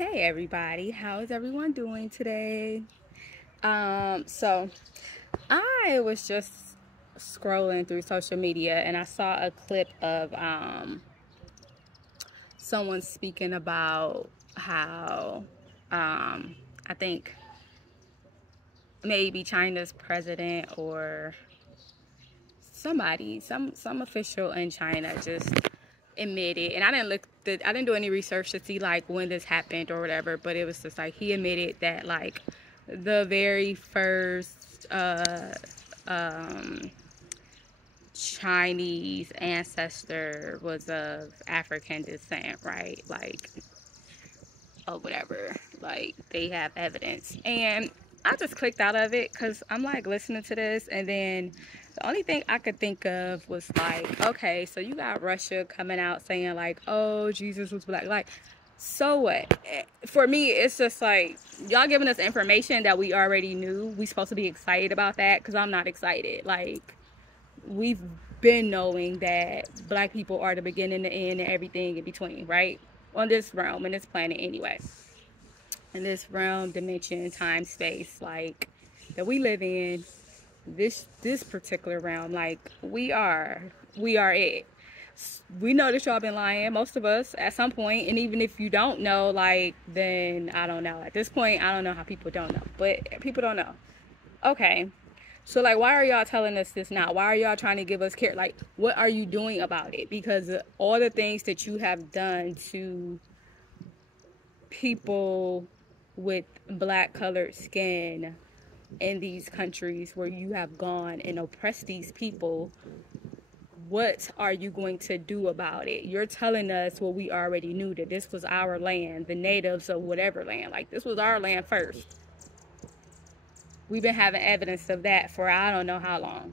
Hey everybody, how is everyone doing today? So I was just scrolling through social media and I saw a clip of someone speaking about how I think maybe China's president or somebody, some official in China just admitted, and I didn't do any research to see like when this happened or whatever, but it was just like he admitted that like the very first Chinese ancestor was of African descent, right? Like, or whatever. Like, they have evidence. And I just clicked out of it because I'm like listening to this, and then the only thing I could think of was like, okay, so you got Russia coming out saying like, oh, Jesus was black. Like, so what? For me, it's just like, y'all giving us information that we already knew. We supposed to be excited about that because I'm not excited. Like, we've been knowing that black people are the beginning, the end, and everything in between, right? On this realm, and this planet anyway. In this realm, dimension, time, space, like, that we live in, this particular realm, like, we are it. We know that y'all been lying, most of us, at some point, and even if you don't know, like, then I don't know. At this point, I don't know how people don't know, but people don't know. Okay. So, like, why are y'all telling us this now? Why are y'all trying to give us care? Like, what are you doing about it? Because all the things that you have done to people with black colored skin in these countries where you have gone and oppressed these people, what are you going to do about it? You're telling us what we already knew, that this was our land, the natives of whatever land. Like, this was our land first. We've been having evidence of that for I don't know how long,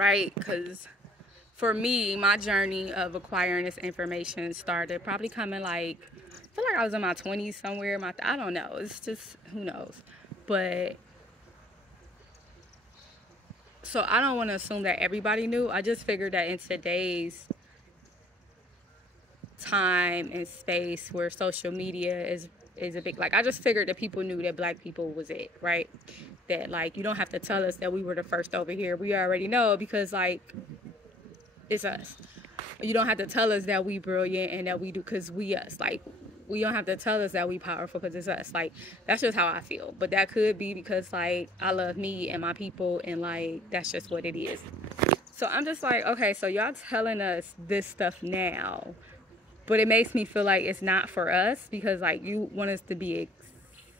right? Because for me, my journey of acquiring this information started probably coming like, I feel like I was in my 20s somewhere. I don't know. It's just, who knows? But, so I don't want to assume that everybody knew. I just figured that in today's time and space where social media is a big, like, I just figured that people knew that black people was it, right? That, like, you don't have to tell us that we were the first over here. We already know because, like, it's us. You don't have to tell us that we brilliant and that we do because we us. Like, we don't have to tell us that we powerful because it's us. Like, that's just how I feel. But that could be because, like, I love me and my people, and, like, that's just what it is. So I'm just like, okay, so y'all telling us this stuff now, but it makes me feel like it's not for us because, like, you want us to be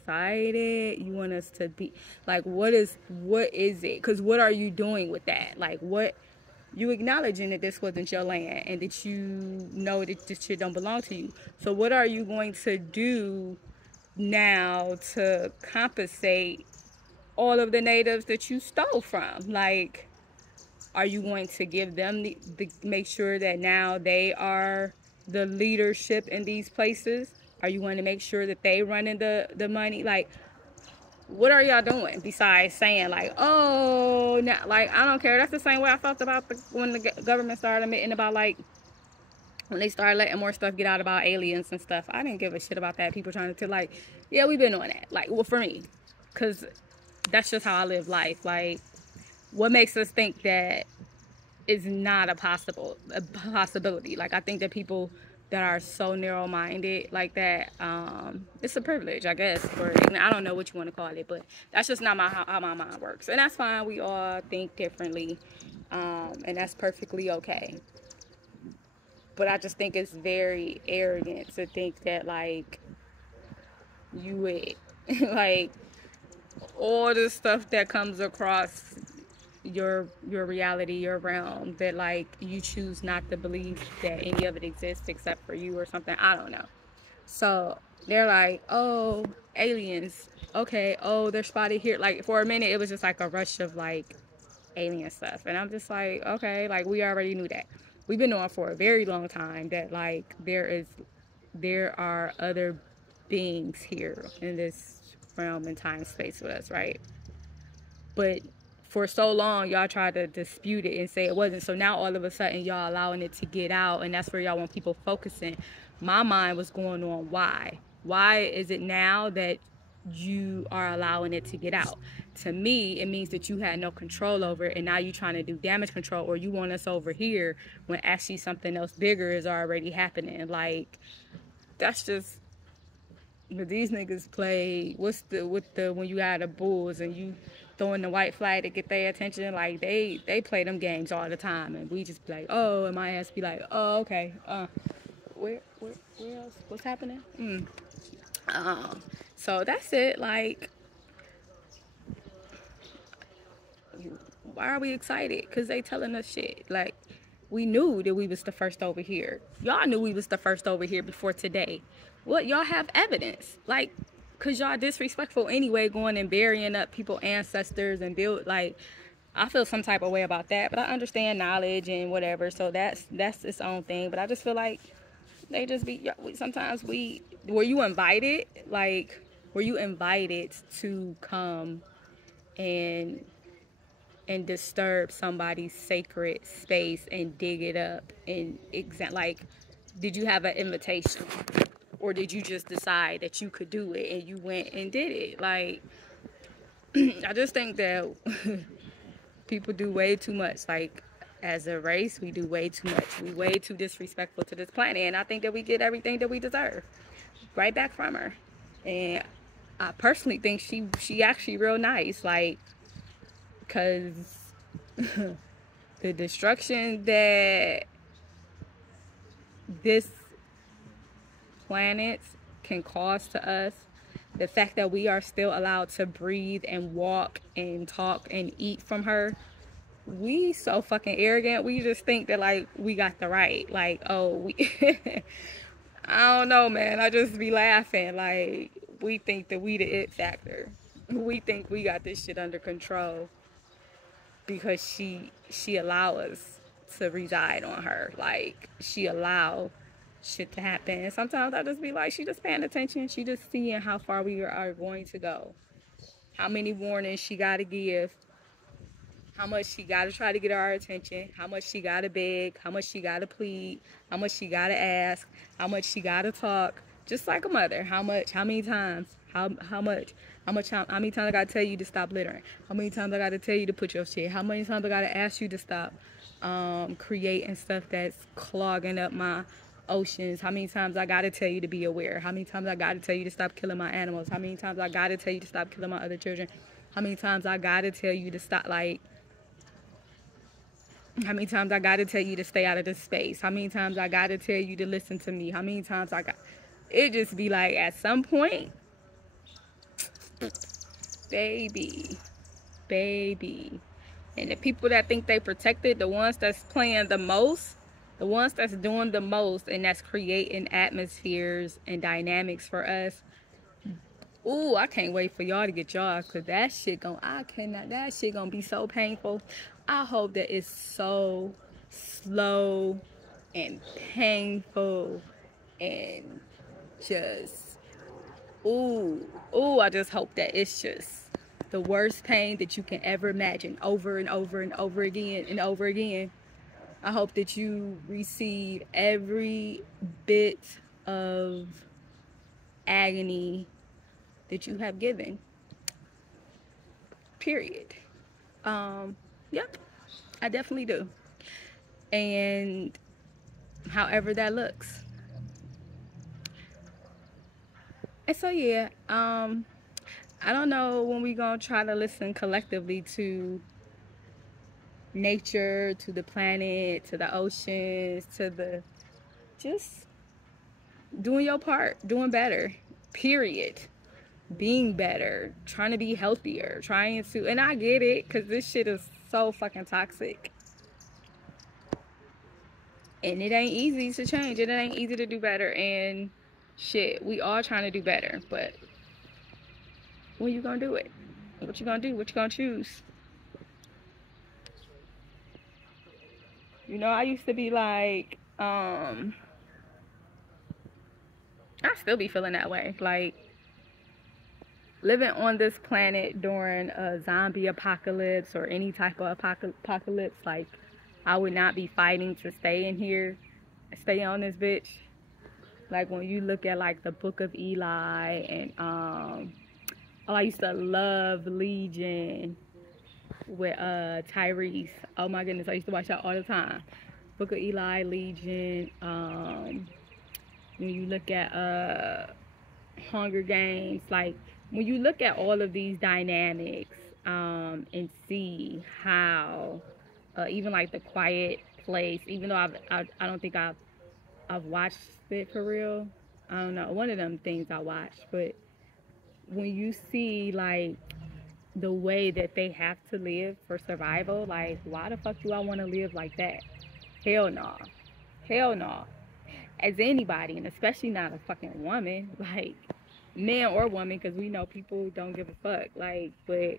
excited. You want us to be, like, what is it? Because what are you doing with that? Like, what? You acknowledging that this wasn't your land and that you know that this shit don't belong to you. So what are you going to do now to compensate all of the natives that you stole from? Like, are you going to give them the make sure that now they are the leadership in these places? Are you going to make sure that they running the money? Like, what are y'all doing besides saying like, oh, now, like, I don't care. That's the same way I felt about when the government started admitting about, like, when they started letting more stuff get out about aliens and stuff. I didn't give a shit about that. People trying to like, yeah, we've been doing that. Like, well, for me, because that's just how I live life. Like, what makes us think that is not a possibility? Like, I think that people that are so narrow-minded like that, it's a privilege, I guess, or I don't know what you want to call it, but that's just not how my mind works, and that's fine. We all think differently, and that's perfectly okay. But I just think it's very arrogant to think that, like, you it like, all the stuff that comes across your reality, your realm, that, like, you choose not to believe that any of it exists except for you or something. I don't know. So they're like, oh, aliens, okay, oh, they're spotted here. Like, for a minute it was just like a rush of like alien stuff, and I'm just like, okay, like, we already knew that. We've been knowing for a very long time that, like, there are other beings here in this realm and time space with us, right? But for so long, y'all tried to dispute it and say it wasn't. So now all of a sudden, y'all allowing it to get out, and that's where y'all want people focusing. My mind was going on why. Why is it now that you are allowing it to get out? To me, it means that you had no control over it, and now you're trying to do damage control, or you want us over here when actually something else bigger is already happening. Like, that's just, but these niggas play, with the when you got the Bulls and you throwing the white flag to get their attention, like they play them games all the time, and we just be like, oh, and my ass be like, oh, okay, where else, what's happening? So that's it. Like, why are we excited? Because they telling us shit. Like, we knew that we was the first over here. Y'all knew we was the first over here before today. What, y'all have evidence? Like, because y'all disrespectful anyway, going and burying up people's ancestors and build, like, I feel some type of way about that, but I understand knowledge and whatever, so that's its own thing. But I just feel like they just be, sometimes were you invited? Like, were you invited to come and disturb somebody's sacred space and dig it up and like, did you have an invitation, or did you just decide that you could do it and you went and did it? Like, I just think that people do way too much. Like, as a race, we do way too much. We way too disrespectful to this planet, and I think that we get everything that we deserve right back from her. And I personally think she actually real nice, like, because the destruction that this planet can cause to us, the fact that we are still allowed to breathe and walk and talk and eat from her, we so fucking arrogant. We just think that, like, we got the right, like, oh, we I don't know, man. I just be laughing. Like, we think that we the it factor. We think we got this shit under control because she allow us to reside on her. Like, she allow shit to happen. And sometimes I just be like, she just paying attention. She just seeing how far we are going to go. How many warnings she got to give. How much she got to try to get our attention. How much she got to beg. How much she got to plead. How much she got to ask. How much she got to talk. Just like a mother. How much, how many times, how many times I got to tell you to stop littering. How many times I got to tell you to put your shit. How many times I got to ask you to stop creating stuff that's clogging up my oceans. How many times I got to tell you to be aware. How many times I got to tell you to stop killing my animals. How many times I got to tell you to stop killing my other children. How many times I got to tell you to stop, like, how many times I got to tell you to stay out of this space. How many times I got to tell you to listen to me. How many times I got, it just be like, at some point, baby, and the people that think they protected, the ones that's playing the most, the ones that's doing the most, and that's creating atmospheres and dynamics for us. Ooh, I can't wait for y'all to get y'all, cause that shit that shit gonna be so painful. I hope that it's so slow and painful and just, I just hope that it's just the worst pain that you can ever imagine, over and over and over again and over again. I hope that you receive every bit of agony that you have given. Period. Yep, I definitely do. And however that looks. And so yeah, I don't know when we gonna try to listen collectively to nature, to the planet, to the oceans, to the, just doing your part, doing better, period. Being better, trying to be healthier, trying to, and I get it, because this shit is so fucking toxic. And it ain't easy to change, and it ain't easy to do better, and shit, we all trying to do better, but when you gonna do it? What you gonna do? What you gonna choose? You know, I used to be like, I still be feeling that way. Like, living on this planet during a zombie apocalypse or any type of apocalypse, like, I would not be fighting to stay in here, stay on this bitch. Like when you look at like the Book of Eli and oh, I used to love Legion with Tyrese. Oh my goodness, I used to watch that all the time. Book of Eli, Legion. When you look at Hunger Games, like when you look at all of these dynamics and see how even like The Quiet Place, even though I don't think I've watched it for real. I don't know, one of them things I watched, but when you see like the way that they have to live for survival, like why the fuck do I want to live like that? Hell no. Hell no. As anybody, and especially not a fucking woman, like man or woman, because we know people don't give a fuck. Like, but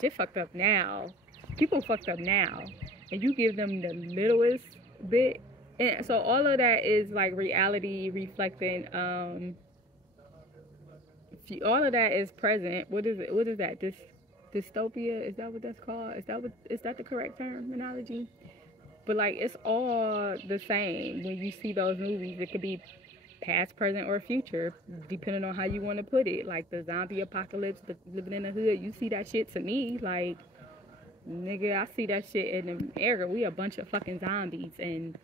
shit fucked up now. People fucked up now, and you give them the littlest bit, and so all of that is like reality reflecting. All of that is present. What is it? What is that? Dystopia? Is that what that's called? Is that the correct terminology? But like it's all the same when you see those movies. It could be past, present, or future, depending on how you want to put it. Like the zombie apocalypse, the living in the hood. You see that shit to me, like nigga, I see that shit in America. We a bunch of fucking zombies, and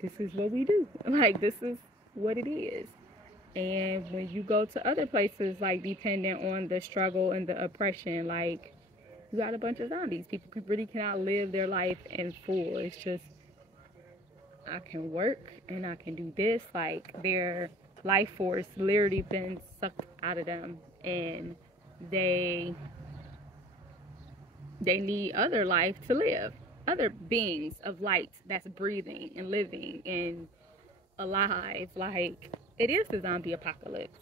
this is what we do. Like this is what it is. And when you go to other places, like depending on the struggle and the oppression, like you got a bunch of zombies. People really cannot live their life in full. It's just, I can work and I can do this. Like their life force literally been sucked out of them, and they need other life to live. Other beings of light that's breathing and living and alive. Like it is the zombie apocalypse,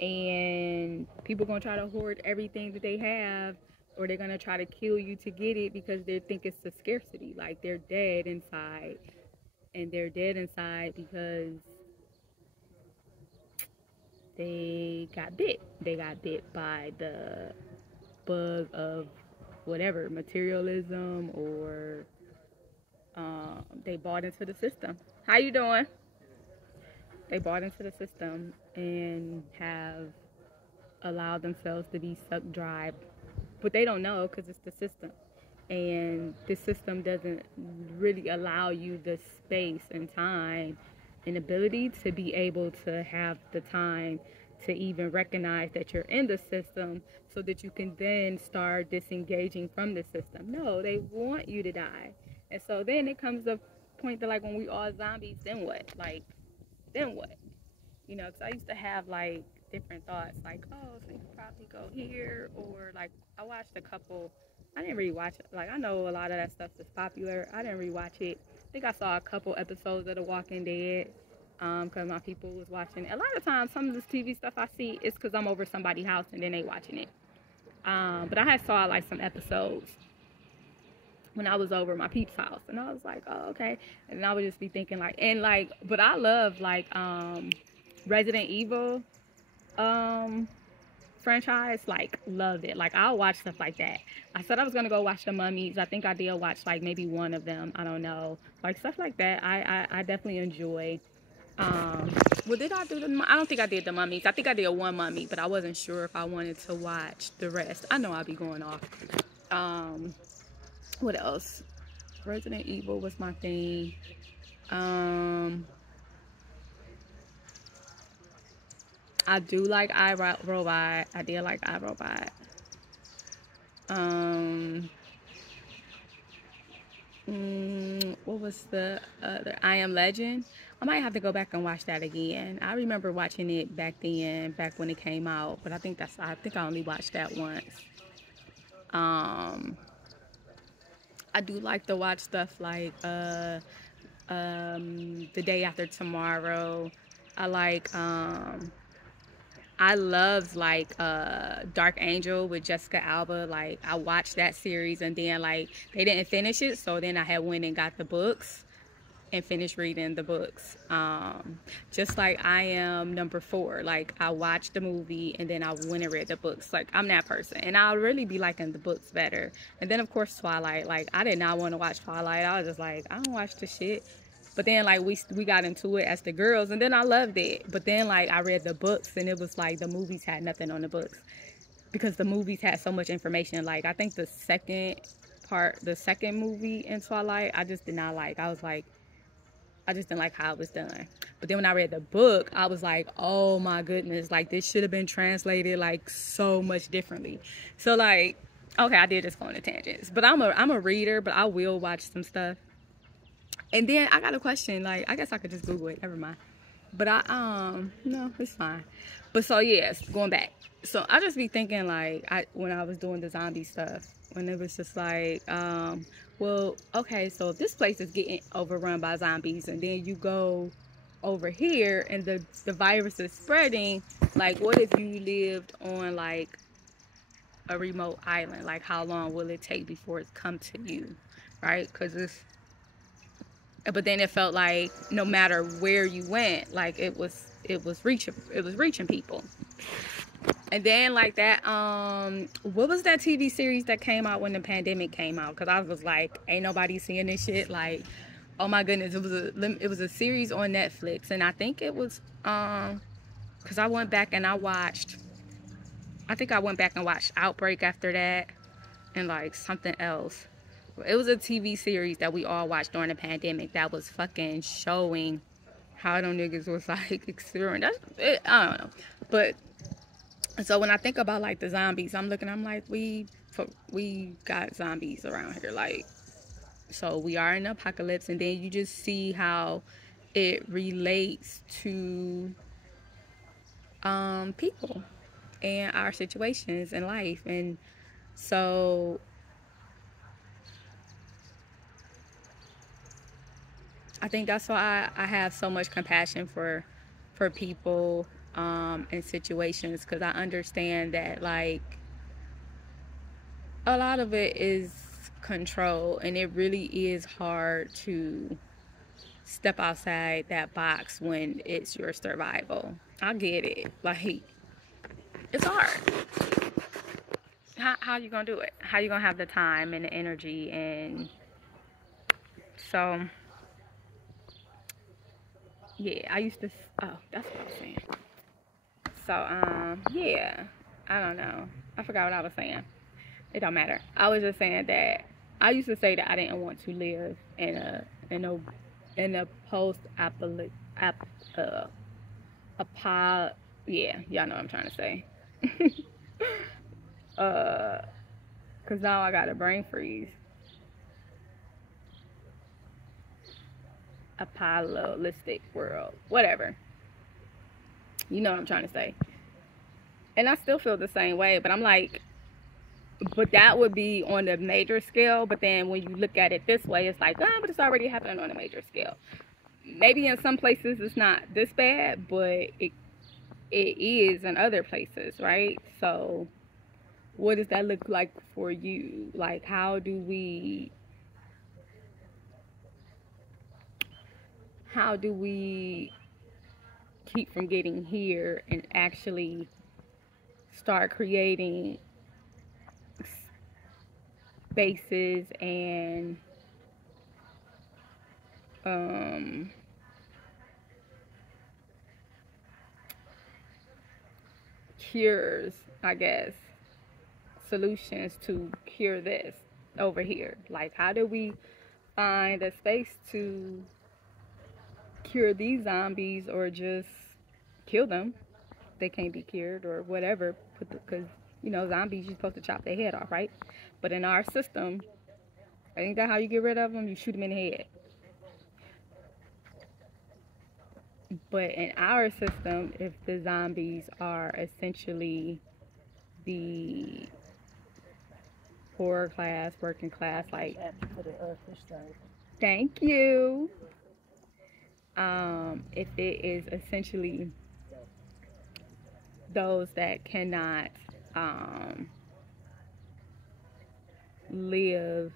and people gonna try to hoard everything that they have, or they're gonna try to kill you to get it because they think it's the scarcity. Like they're dead inside, and they're dead inside because they got bit. They got bit by the bug of whatever, materialism, or they bought into the system. How you doing? They bought into the system and have allowed themselves to be sucked dry, but they don't know because it's the system, and the system doesn't really allow you the space and time and ability to be able to have the time to even recognize that you're in the system so that you can then start disengaging from the system. No, they want you to die. And so then it comes the point that like when we all zombies, then what? Like, then what? You know, because I used to have like different thoughts, like, oh, so you could probably go here, or like I watched a couple. I didn't really watch it. Like I know a lot of that stuff is popular. I didn't really watch it. I think I saw a couple episodes of The Walking Dead because my people was watching it. A lot of times, some of this TV stuff I see is because I'm over somebody's house and then they watching it. But I had saw like some episodes when I was over my peep's house, and I was like, oh, okay. And I would just be thinking like, and like, but I love like Resident Evil franchise, like loved it. Like I'll watch stuff like that. I said I was gonna go watch The Mummies. I think I did watch like maybe one of them. I don't know, like stuff like that. I definitely enjoy. Well, did I do I don't think I did The Mummies. I think I did one Mummy, but I wasn't sure if I wanted to watch the rest. I know I'll be going off. What else? Resident Evil was my thing. I do like iRobot. I did like iRobot. What was the other? I Am Legend. I might have to go back and watch that again. I remember watching it back then, back when it came out, but I think I only watched that once. I do like to watch stuff like The Day After Tomorrow. I loved like Dark Angel with Jessica Alba. Like I watched that series, and then like they didn't finish it, so then I had went and got the books and finished reading the books. Just like I Am Number 4. Like I watched the movie and then I went and read the books. Like I'm that person, and I'll really be liking the books better. And then of course Twilight. Like I did not want to watch Twilight. I was just like, I don't watch the shit. But then like we got into it as the girls, and then I loved it. But then like I read the books, and it was like the movies had nothing on the books, because the movies had so much information. Like I think the second movie in Twilight, I just did not like. I was like, I just didn't like how it was done. But then when I read the book, I was like, oh my goodness, like this should have been translated like so much differently. So like, okay, I did just go on a tangents, but I'm a reader, but I will watch some stuff. And then I got a question, like I guess I could just Google it, never mind. But no, it's fine. But so yes, going back. So I just be thinking like when I was doing the zombie stuff, when it was just like, well, okay, so if this place is getting overrun by zombies, and then you go over here and the virus is spreading, like what if you lived on like a remote island? Like how long will it take before it come to you, right? Because but then it felt like no matter where you went, like it was reaching people. And then like that, what was that TV series that came out when the pandemic came out? Because I was like, ain't nobody seeing this shit. Like, oh my goodness, it was a series on Netflix, and I think it was because I went back and I watched Outbreak after that, and like something else. It was a TV series that we all watched during the pandemic that was fucking showing how them niggas was like experiencing. I don't know, but. So when I think about like the zombies, I'm like, we got zombies around here, like, so we are in an apocalypse. And then you just see how it relates to people and our situations in life. And so I think that's why I have so much compassion for people in situations, because I understand that like a lot of it is control, and it really is hard to step outside that box when it's your survival. I get it, like it's hard. How you gonna do it? How you gonna have the time and the energy? And so yeah, I used to, oh, that's what I was saying. So yeah, I don't know, I forgot what I was saying. It don't matter. I was just saying that I used to say that I didn't want to live in a post-apocalyptic, yeah, y'all know what I'm trying to say. Cause now I got a brain freeze. Apocalyptic world, whatever. You know what I'm trying to say. And I still feel the same way, but I'm like, but that would be on a major scale. But then when you look at it this way, it's like, but it's already happening on a major scale. Maybe in some places it's not this bad, but it is in other places, right? So what does that look like for you? Like, how do we keep from getting here and actually start creating spaces and cures, I guess, solutions to cure this over here? Like, how do we find a space to cure these zombies, or just kill them? They can't be cured or whatever, because you know, zombies, you're supposed to chop their head off, right? But in our system, ain't that how you get rid of them? You shoot them in the head. But in our system, if the zombies are essentially the poor class, working class, like, thank you. If it is essentially those that cannot live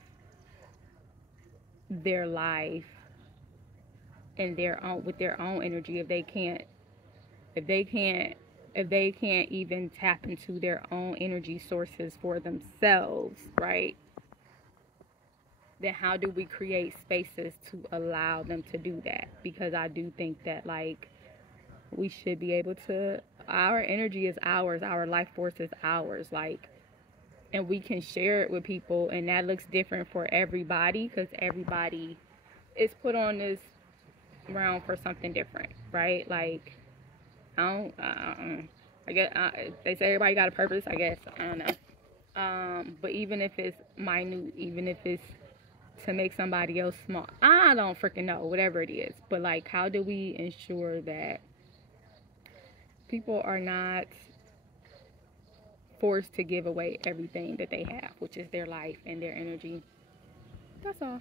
their life in their own, with their own energy, if they can't even tap into their own energy sources for themselves, right? then how do we create spaces to allow them to do that? Because I do think that, like, we should be able to, our energy is ours, our life force is ours, like, and we can share it with people, and that looks different for everybody because everybody is put on this round for something different, right? Like, I guess they say everybody got a purpose. I guess I don't know. But even if it's minute, even if it's to make somebody else small, I don't freaking know. Whatever it is, but like, how do we ensure that people are not forced to give away everything that they have, which is their life and their energy? That's all.